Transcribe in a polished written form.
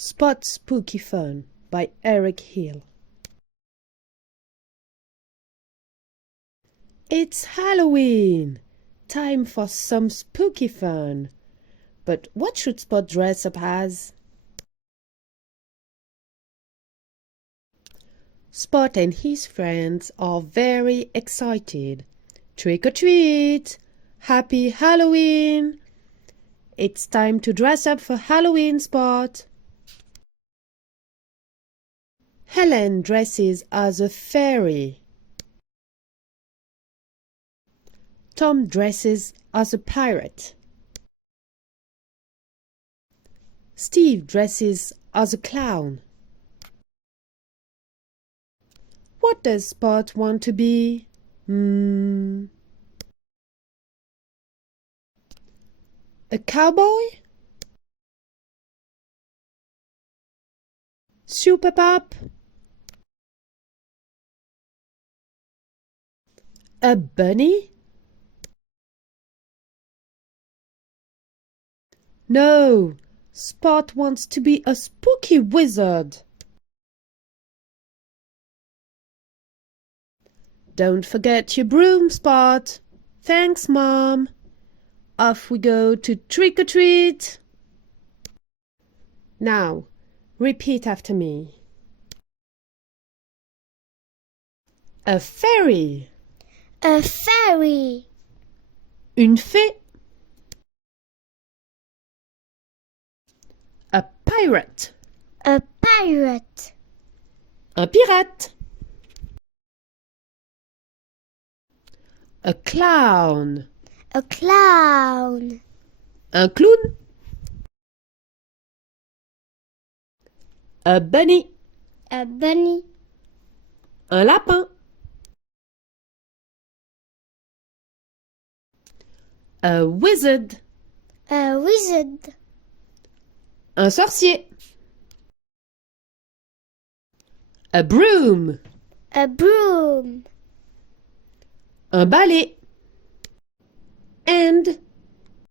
Spot Spooky Fun by Eric Hill. It's Halloween! Time for some spooky fun. But what should Spot dress up as? Spot and his friends are very excited. Trick or treat! Happy Halloween! It's time to dress up for Halloween, Spot. Helen dresses as a fairy. Tom dresses as a pirate. Steve dresses as a clown. What does Spot want to be? A cowboy? Super Pup? A bunny? No, Spot wants to be a spooky wizard. Don't forget your broom, Spot. Thanks, Mom. Off we go to trick or treat. Now, repeat after me. A fairy. A fairy. Une fée. A pirate. A pirate. Un pirate. A clown. A clown. Un clown. A bunny. A bunny. Un lapin. A wizard. A wizard. Un sorcier. A broom. A broom. Un balai. And